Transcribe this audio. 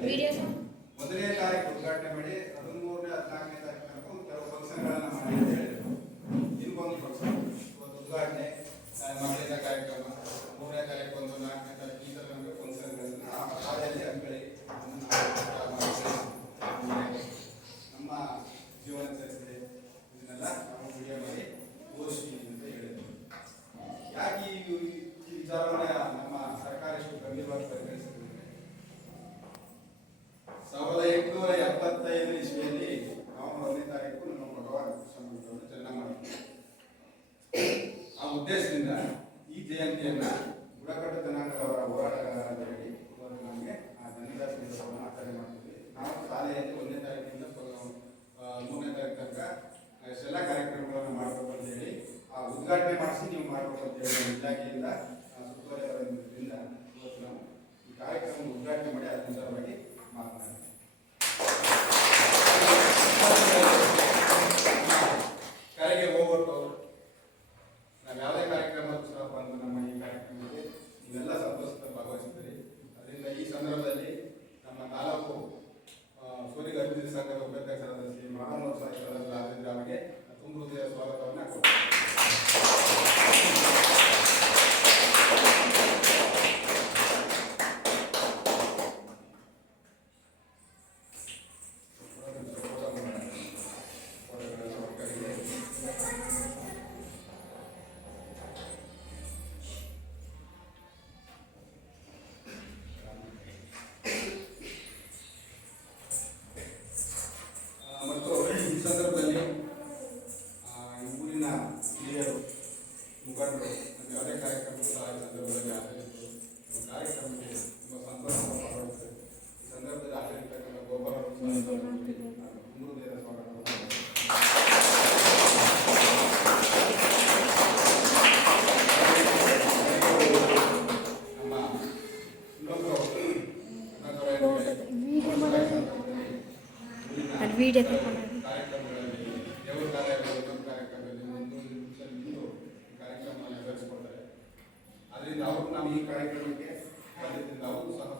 ಮೊದಲನೇ ತಾರೀಕು ಉದ್ಘಾಟನೆ ಮಾಡಿ 13ನೇ 14ನೇ ತಾರೀಕು ತನಕ ಒಂದು ಕೆಲವು ಫಂಕ್ಷನ್ಗಳನ್ನು ಮಾಡಿ ಅಂತ ಹೇಳಿದ್ರು. ಇನ್ನೊಂದು ಫಂಕ್ಷನ್ ಇವತ್ತು ಉದ್ಘಾಟನೆ, ಮಕ್ಕಳಿಂದ ಕಾರ್ಯಕ್ರಮ, 3ನೇ ತಾರೀಕು ಒಂದು 4ನೇ ತಾರೀಕು ಈ ಥರ ನಮಗೆ ಫಂಕ್ಷನ್ಗಳನ್ನು ಶಾಲೆಯಲ್ಲಿ ಅಂಗಡಿ ನಮ್ಮ ಜೀವನ ಚರಿತ್ರೆ ಇದನ್ನೆಲ್ಲ ನಾವು ವಿಡಿಯೋ ಮಾಡಿ ಓದಿಸ್ತೀವಿ ಅಂತ ಹೇಳಿದ್ರು. ಯಾಕೆ ಈ ವಿಚಾರವನ್ನ ನಮ್ಮ ಸರ್ಕಾರ ಇಷ್ಟು ಗಂಭೀರವಾಗಿ ಪರಿಗಣಿಸಿದೆ? 1875 ಇಸ್ವಿಯಲ್ಲಿ ನವೆಂಬರ್ 1ನೇ ತಾರೀಕು ನಮ್ಮ ಭಗವಾನ್ ಕೃಷ್ಣಮೂರ್ತಿಯವರು ಜನ್ಮ ಮಾಡಿದ್ರು. ಆ ಉದ್ದೇಶದಿಂದ ಈ ಜಯಂತಿಯನ್ನ ಬುಡಕಟ್ಟು ಜನಾಂಗದವರ ಹೋರಾಟಗಾರ ಅಂತ ಹೇಳಿ ಇವತ್ತು ನಮಗೆ ಆ ಜನ್ಮದಿನ ದಿವಸವನ್ನು ಆಚರಣೆ ಮಾಡ್ತೀವಿ. ನಾವು ಶಾಲೆಯಲ್ಲಿ 1ನೇ ತಾರೀಕಿನಿಂದ 3ನೇ ತಾರೀಕು ತನಕ ಎಲ್ಲ ಕಾರ್ಯಕ್ರಮಗಳನ್ನು ಮಾಡಬೇಕು ಅಂತ ಹೇಳಿ ಆ ಉದ್ಘಾಟನೆ ಮಾಡಿಸಿ ನೀವು ಮಾಡಬೇಕು ಅಂತ ಹೇಳಿ ಇಲಾಖೆಯಿಂದ ಸುತ್ತುವರಿಯಿಂದ ಇವತ್ತು ನಾವು ಈ ಕಾರ್ಯಕ್ರಮ ಉದ್ಘಾಟನೆ ಮಾಡಿ ಅದರ ಸಲುವಾಗಿ ಮಾತನಾಡ್ತೀವಿ. ಕರೆಗೆ ಹೋಗ್ಬಿಟ್ಟು ನಾವು ಯಾವುದೇ ಕಾರ್ಯಕ್ರಮ ಸಹ ಬಂದು ನಮ್ಮ ಈ ಕಾರ್ಯಕ್ರಮಕ್ಕೆ ನೀವೆಲ್ಲ ಸಂತೋಷದಿಂದ ಭಾಗವಹಿಸಿದ್ದೀರಿ. ಅದರಿಂದ ಈ ಸಂದರ್ಭದಲ್ಲಿ ನಮ್ಮ ತಾಲೂಕು ಸೂರ್ಯ ಅಭಿವೃದ್ಧಿ ಸಂಘದ ಉಪಾಧ್ಯಕ್ಷರಾದ ಶ್ರೀ ಮಹಾನೋತ್ಸವ ರಾಜೇಂದ್ರ ಅವರಿಗೆ ತುಂಬ ಹೃದಯ ಸ್ವಾಗತವನ್ನು ಕೊಡ್ತೀವಿ. ಮತ್ತು ಈ ಸಂದರ್ಭದಲ್ಲಿ ಊರಿನ ಹಿರಿಯರು ಮುಖಂಡರು ಯಾವುದೇ ಕಾರ್ಯಕ್ರಮ ಸಹ ಈ ಸಂದರ್ಭದಲ್ಲಿ ಆಚರಿಸಿದರು. ಕಾರ್ಯಕ್ರಮಕ್ಕೆ ತುಂಬ ಸಂತೋಷವನ್ನು ಪಾಲ್ಗೊಳ್ಳುತ್ತದೆ. ಈ ಸಂದರ್ಭದಲ್ಲಿ ಆಚರಿಸತಕ್ಕಂಥ ಗೋಪಾಲರು ತುಂಬ ಹೃದಯದ ಸ್ವಾಗತವನ್ನು ನಮ್ಮ ಇನ್ನೊಬ್ಬರು ಕಾರ್ಯಕ್ರಮಗಳಲ್ಲಿ ದೇವರ ಕಾರ್ಯಕ್ರಮದಲ್ಲಿ ಒಂದು ನಿಮಿಷ ಕಾರ್ಯಕ್ರಮವನ್ನು ನಡೆಸಿಕೊಡ್ತಾರೆ. ಅದರಿಂದ ಅವರು ನಾವು ಈ ಕಾರ್ಯಕ್ರಮಕ್ಕೆ ಬಂದಿದ್ದರಿಂದ ಅವರು ಸಹ